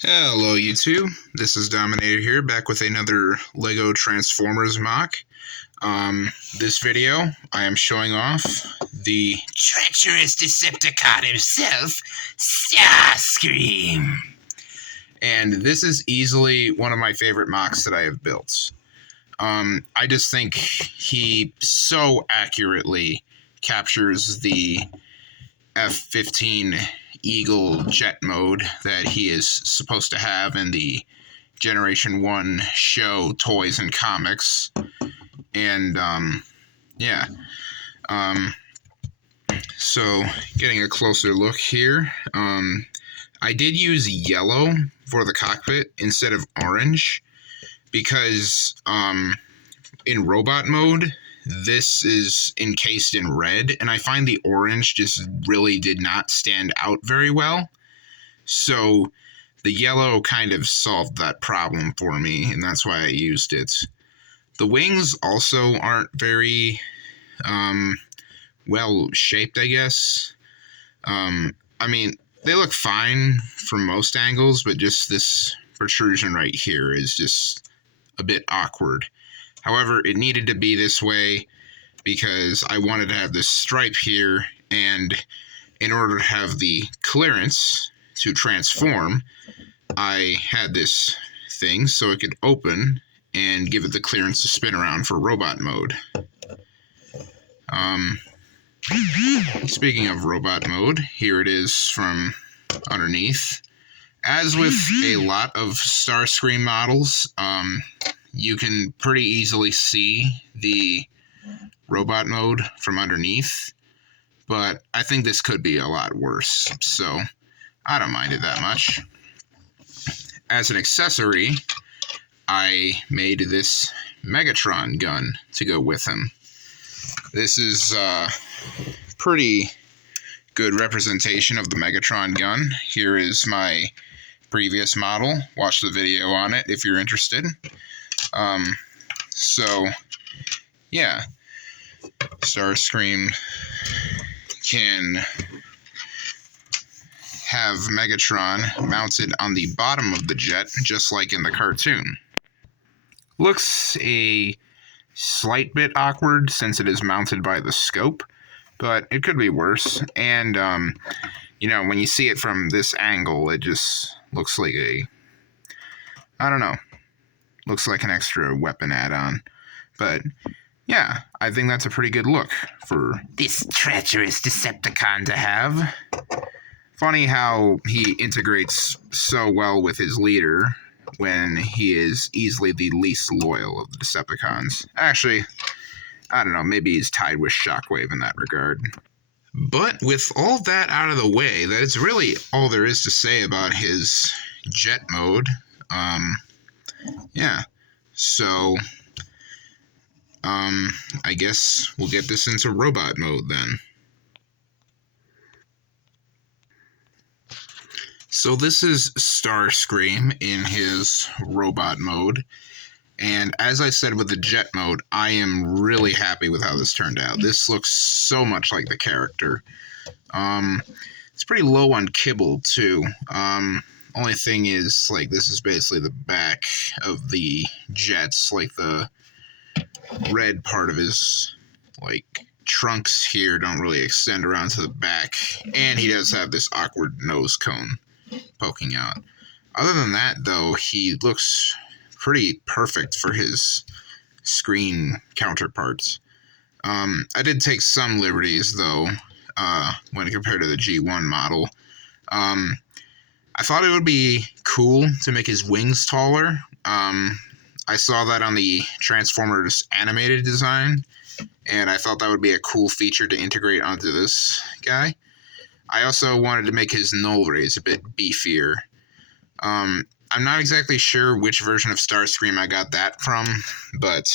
Hello YouTube, this is Dominator here, back with another LEGO Transformers mock. This video, I am showing off the treacherous Decepticon himself, Starscream. And this is easily one of my favorite mocks that I have built. I just think he so accurately captures the F-15 Eagle jet mode that he is supposed to have in the Generation 1 show toys and comics. And, yeah. So, getting a closer look here. I did use yellow for the cockpit instead of orange because, in robot mode, this is encased in red, and I find the orange just really did not stand out very well. So the yellow kind of solved that problem for me, and that's why I used it. The wings also aren't very well shaped, I guess. I mean, they look fine from most angles, but just this protrusion right here is just a bit awkward. However, it needed to be this way because I wanted to have this stripe here, and in order to have the clearance to transform, I had this thing so it could open and give it the clearance to spin around for robot mode. Speaking of robot mode, here it is from underneath. As with a lot of Starscream models, you can pretty easily see the robot mode from underneath, but I think this could be a lot worse, so I don't mind it that much. As an accessory, I made this Megatron gun to go with him. This is a pretty good representation of the Megatron gun. Here is my previous model. Watch the video on it if you're interested. So, yeah. Starscream can have Megatron mounted on the bottom of the jet, just like in the cartoon. Looks a slight bit awkward since it is mounted by the scope, but it could be worse. And, when you see it from this angle, it just looks like looks like an extra weapon add-on. But yeah, I think that's a pretty good look for this treacherous Decepticon to have. Funny how he integrates so well with his leader when he is easily the least loyal of the Decepticons. Actually, I don't know, maybe he's tied with Shockwave in that regard. But with all that out of the way, that is really all there is to say about his jet mode. Yeah, so I guess we'll get this into robot mode then. So this is Starscream in his robot mode, and as I said with the jet mode, I am really happy with how this turned out. This looks so much like the character. It's pretty low on kibble too. Only thing is, like, this is basically the back of the jets, like the red part of his, like, trunks here don't really extend around to the back, and he does have this awkward nose cone poking out. Other than that, though, he looks pretty perfect for his screen counterparts. I did take some liberties, though, when compared to the G1 model. I thought it would be cool to make his wings taller. I saw that on the Transformers animated design, and I thought that would be a cool feature to integrate onto this guy. I also wanted to make his null rays a bit beefier. I'm not exactly sure which version of Starscream I got that from, but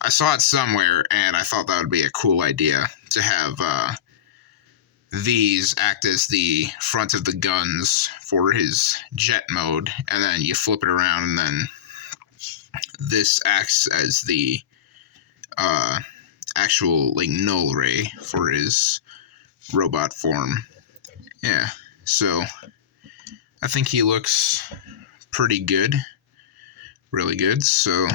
I saw it somewhere, and I thought that would be a cool idea to have these act as the front of the guns for his jet mode, and then you flip it around, and then this acts as the actual, like, null ray for his robot form. Yeah, so I think he looks pretty good, really good, so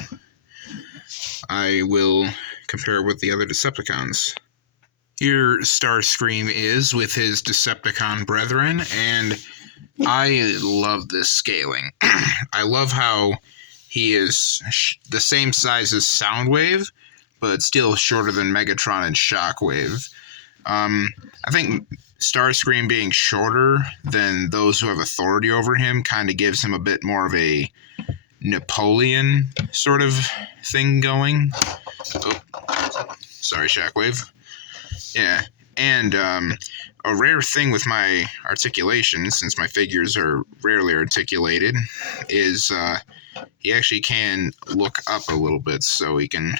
I will compare with the other Decepticons. Here Starscream is with his Decepticon brethren, and I love this scaling. I love how he is the same size as Soundwave, but still shorter than Megatron and Shockwave. I think Starscream being shorter than those who have authority over him kind of gives him a bit more of a Napoleon sort of thing going. Oh, sorry, Shockwave. Yeah, and a rare thing with my articulation, since my figures are rarely articulated, is he actually can look up a little bit, so he can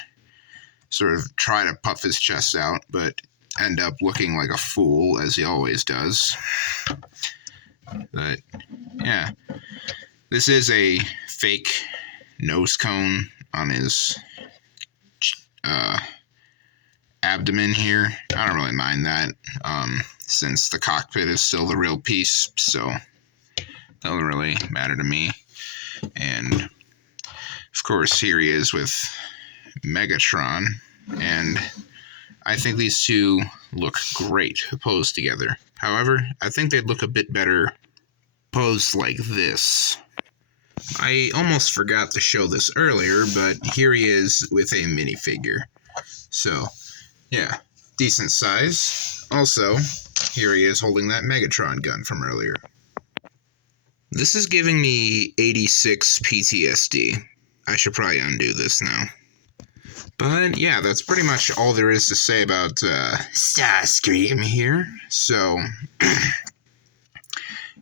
sort of try to puff his chest out, but end up looking like a fool, as he always does. But, yeah. This is a fake nose cone on his abdomen here. I don't really mind that, since the cockpit is still the real piece, so it doesn't really matter to me. And, of course, here he is with Megatron, and I think these two look great posed together. However, I think they'd look a bit better posed like this. I almost forgot to show this earlier, but here he is with a minifigure. So, yeah, decent size. Also, here he is holding that Megatron gun from earlier. This is giving me 86 PTSD. I should probably undo this now. But yeah, that's pretty much all there is to say about Starscream here. So,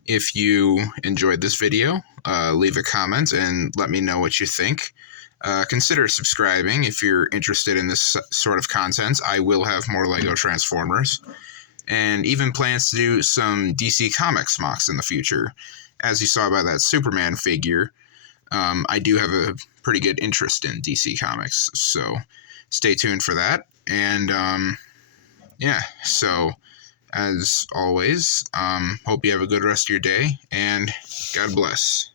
if you enjoyed this video, leave a comment and let me know what you think. Consider subscribing if you're interested in this sort of content. I will have more LEGO Transformers, and even plans to do some DC Comics mocks in the future. As you saw by that Superman figure, I do have a pretty good interest in DC Comics, so stay tuned for that. And yeah, so as always, hope you have a good rest of your day, and God bless.